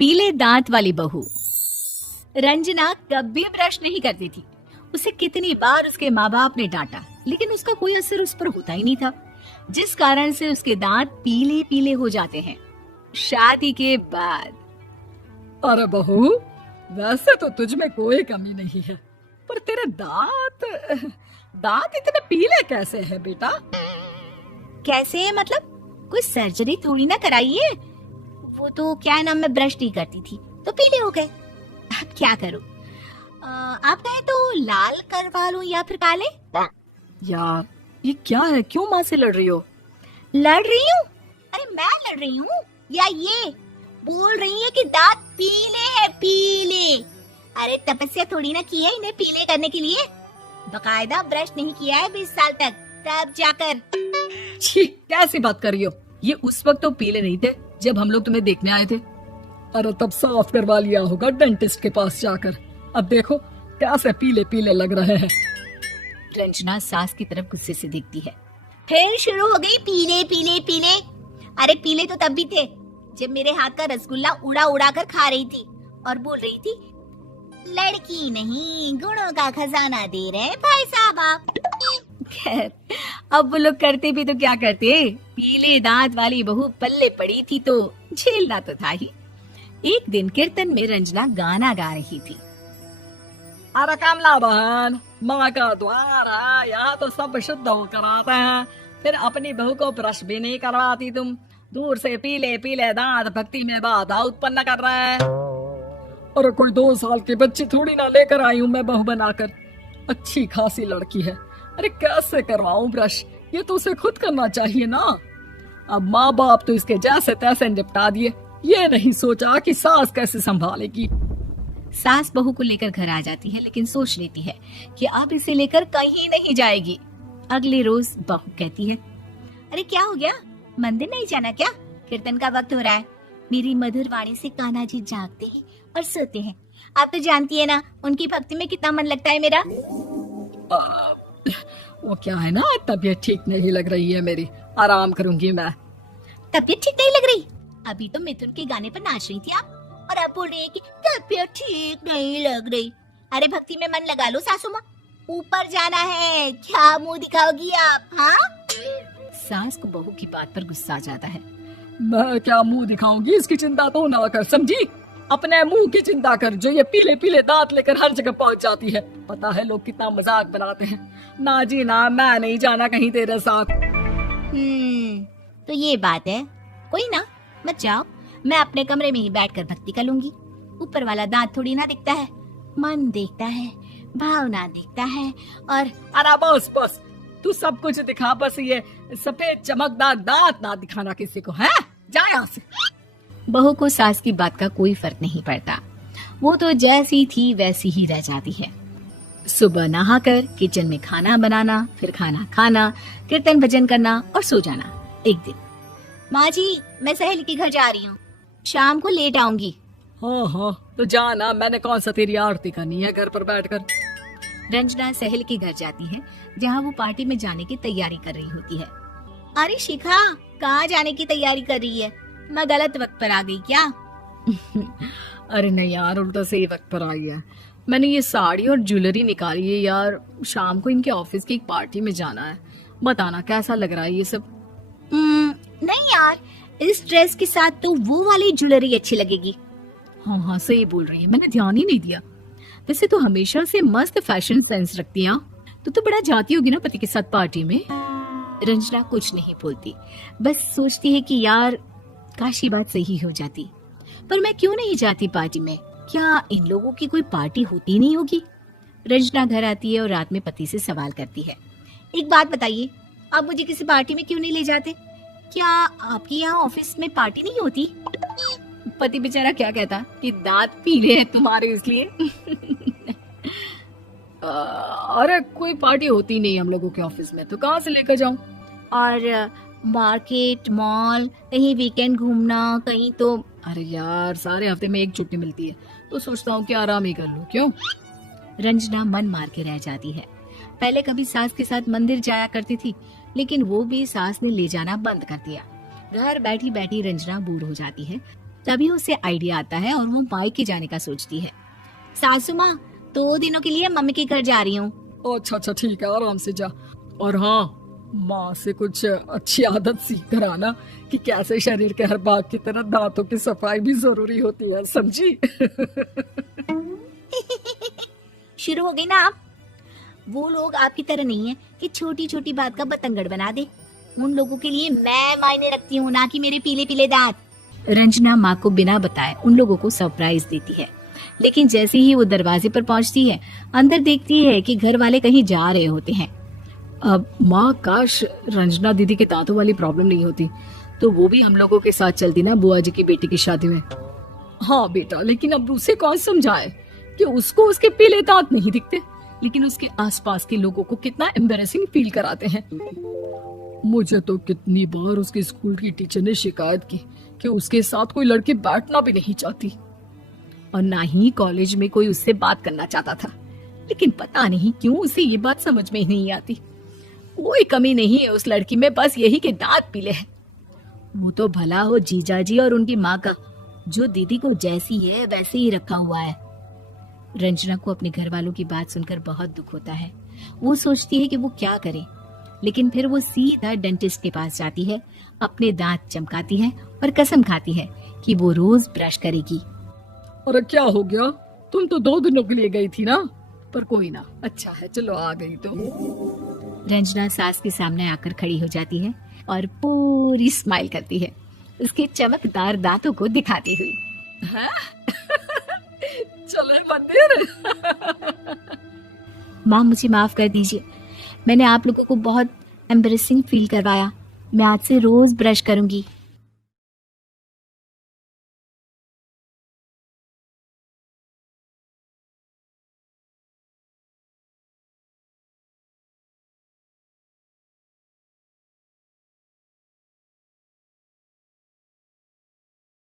पीले दांत वाली बहू। रंजना कभी ब्रश नहीं करती थी। उसे कितनी बार उसके माँ बाप ने डांटा, लेकिन उसका कोई असर उस पर होता ही नहीं था, जिस कारण से उसके दांत पीले पीले हो जाते हैं। शादी के बाद। अरे बहू, वैसे तो तुझ में कोई कमी नहीं है, पर तेरे दांत इतने पीले कैसे हैं बेटा? कैसे मतलब? कोई सर्जरी थोड़ी ना कराई है। वो तो क्या नाम, मैं ब्रश नहीं करती थी तो पीले हो गए। अब क्या करूं? आप कहें तो लाल करवा लूं या फिर काले? यार ये क्या है, क्यों माँ से लड़ रही हो? लड़ रही हूँ? अरे मैं लड़ रही हूँ या ये बोल रही है कि दांत पीले हैं, पीले। अरे तपस्या थोड़ी ना की है इन्हें पीले करने के लिए। बकायदा ब्रश नहीं किया है 20 साल तक, तब जाकर। छी, कैसी बात कर रही हो? ये उस वक्त तो पीले नहीं थे जब हम लोग तुम्हें देखने आए थे। अरे तब साफ करवा लिया होगा डेंटिस्ट के पास जाकर। अब देखो कैसे पीले पीले लग रहे हैं। रंजना सास की तरफ गुस्से से देखती है। फिर शुरू हो गई पीले पीले पीले। अरे पीले तो तब भी थे जब मेरे हाथ का रसगुल्ला उड़ा उड़ा कर खा रही थी और बोल रही थी, लड़की नहीं गुणों का खजाना दे रहे भाई साहब आप। खैर, अब वो लोग करते भी तो क्या करते, पीले दांत वाली बहू पल्ले पड़ी थी तो झेलना तो था ही। एक दिन कीर्तन में रंजना गाना गा रही थी। अरे कमला बहन, माँ का द्वार है, यहाँ तो सब शुद्ध होकर आते हैं, फिर अपनी बहू को ब्रश भी नहीं करवाती तुम। दूर से पीले पीले दांत भक्ति में बाधा उत्पन्न कर रहे हैं। अरे कोई 2 साल की बच्ची थोड़ी ना लेकर आई हूँ मैं बहू बनाकर। अच्छी खासी लड़की है, अरे कैसे करवाऊं ब्रश? ये तो उसे खुद करना चाहिए ना। अब माँ बाप तो इसके जैसे तैसे निपटा दिए, ये नहीं सोचा कि सास कैसे संभालेगी। सास बहू को लेकर घर आ जाती है, लेकिन सोच लेती है कि अब इसे लेकर कहीं नहीं जाएगी। अगले रोज बहू कहती है, अरे क्या हो गया, मंदिर नहीं जाना क्या? कीर्तन का वक्त हो रहा है। मेरी मधुर वाणी से कान्हा जी जागते हैं और सोते हैं। आप तो जानती है ना उनकी भक्ति में कितना मन लगता है मेरा। वो क्या है ना, तबीयत ठीक नहीं लग रही है मेरी, आराम करूंगी मैं। तबीयत ठीक नहीं लग रही? अभी तो मिथुन के गाने पर नाच रही थी आप, और आप बोल रही है कि तबीयत ठीक नहीं लग रही। अरे भक्ति में मन लगा लो सासू माँ, ऊपर जाना है, क्या मुंह दिखाओगी आप? हाँ? सास को बहू की बात पर गुस्सा आ जाता है। मैं क्या मुंह दिखाऊंगी, इसकी चिंता तो ना कर, समझी? अपने मुंह की चिंता कर, जो ये पीले पीले दांत लेकर हर जगह पहुंच जाती है। पता है लोग कितना मजाक बनाते हैं। ना जी ना, मैं नहीं जाना कहीं तेरे साथ। तो ये बात है। कोई ना, मत जाओ, मैं अपने कमरे में ही बैठकर भक्ति कर लूंगी। ऊपर वाला दांत थोड़ी ना दिखता है, मन देखता है, भावना दिखता है। और अरे बस बस, तू सब कुछ दिखा, बस ये सफेद चमकदार दांत ना दिखाना किसी को, है? जा यहाँ से। बहू को सास की बात का कोई फर्क नहीं पड़ता, वो तो जैसी थी वैसी ही रह जाती है। सुबह नहाकर किचन में खाना बनाना, फिर खाना खाना, कीर्तन भजन करना और सो जाना। एक दिन, माँ जी मैं सहेली के घर जा रही हूँ, शाम को लेट आऊंगी। हाँ हाँ तो जाना, मैंने कौन सा तेरी आरती करनी है घर पर बैठकर। रंजना सहेली के घर जाती है, जहाँ वो पार्टी में जाने की तैयारी कर रही होती है। अरे शिखा, कहाँ जाने की तैयारी कर रही है? मैं गलत वक्त पर आ गई क्या? अरे नहीं यार, उल्टा सही वक्त पर आ गया। मैंने ये साड़ी और ज्वेलरी निकाली है यार, शाम को इनके ऑफिस की एक पार्टी में जाना है। बताना कैसा लग रहा है ये सब? नहीं यार, इस ड्रेस के साथ तो वो वाली ज्वेलरी अच्छी लगेगी। हाँ हाँ सही बोल रही है, मैंने ध्यान ही नहीं दिया। वैसे तो हमेशा से मस्त फैशन सेंस रखती है। तो बड़ा जाती होगी ना पति के साथ पार्टी में। रंजना कुछ नहीं बोलती, बस सोचती है कि यार काश ये बात सही हो जाती, पर मैं क्यों नहीं जाती पार्टी में? क्या इन लोगों की कोई पार्टी होती नहीं होगी? रंजना घर आती है और रात में पति से सवाल करती है, एक बात बताइए, आप मुझे किसी पार्टी में क्यों नहीं ले जाते? क्या आपके यहाँ ऑफिस में पार्टी नहीं होती? पति बेचारा क्या कहता कि दांत पीले हैं तुम्हारे इसलिए। अरे कोई पार्टी होती नहीं हम लोगों के ऑफिस में, तो कहाँ से लेकर जाऊं? और मार्केट, मॉल, कहीं वीकेंड घूमना कहीं तो। अरे यार सारे हफ्ते में एक छुट्टी मिलती है, तो सोचता हूँ कि आराम ही कर लूं। क्यों? रंजना मन मार के रह जाती है। पहले कभी सास के साथ मंदिर जाया करती थी, लेकिन वो भी सास ने ले जाना बंद कर दिया। घर बैठी बैठी रंजना बोर हो जाती है। तभी उसे आइडिया आता है और वो मायके जाने का सोचती है। सासू माँ, 2 दिनों के लिए मम्मी के घर जा रही हूँ। अच्छा अच्छा ठीक है, आराम से जा। और हाँ, माँ से कुछ अच्छी आदत सीख कर आना कि कैसे शरीर के हर भाग की तरह दांतों की सफाई भी जरूरी होती है, समझी? शुरू हो गई ना आप। वो लोग आपकी तरह नहीं है कि छोटी छोटी बात का बतंगड़ बना दे। उन लोगों के लिए मैं मायने रखती हूँ, ना कि मेरे पीले पीले दांत। रंजना माँ को बिना बताए उन लोगों को सरप्राइज देती है, लेकिन जैसे ही वो दरवाजे पर पहुंचती है, अंदर देखती है कि घर वाले कहीं जा रहे होते हैं। अब माँ, काश रंजना दीदी के दांतों वाली प्रॉब्लम नहीं होती तो वो भी हम लोगों के साथ चलती ना बुआ जी की बेटी की शादी में। हाँ बेटा, लेकिन अब उसे कौन समझाए कि उसको उसके पीले दांत नहीं दिखते, लेकिन उसके आसपास के लोगों को कितना एम्बैरेसिंग फील कराते हैं। मुझे तो कितनी बार उसके स्कूल की टीचर ने शिकायत की कि उसके साथ कोई लड़की बैठना भी नहीं चाहती और ना ही कॉलेज में कोई उससे बात करना चाहता था, लेकिन पता नहीं क्यों उसे ये बात समझ में ही नहीं आती। कोई कमी नहीं है उस लड़की में, बस यही के दांत पीले हैं। वो तो भला हो जीजा जी और उनकी माँ का, जो दीदी को जैसी है वैसे ही रखा हुआ है। रंजना को अपने घर वालों की बात सुनकर बहुत दुख होता है। वो सोचती है कि वो क्या करे, लेकिन फिर वो सीधा डेंटिस्ट के पास जाती है, अपने दांत चमकाती है और कसम खाती है कि वो रोज ब्रश करेगी। अरे क्या हो गया, तुम तो 2 दिनों के लिए गई थी ना, पर कोई ना, अच्छा है, चलो आ गई तो। रंजना सास के सामने आकर खड़ी हो जाती है और पूरी स्माइल करती है, उसके चमकदार दांतों को दिखाती हुई। हैं? चले मंदिर। माँ, मुझे माफ कर दीजिए, मैंने आप लोगों को बहुत एम्बैरेसिंग फील करवाया। मैं आज से रोज ब्रश करूंगी।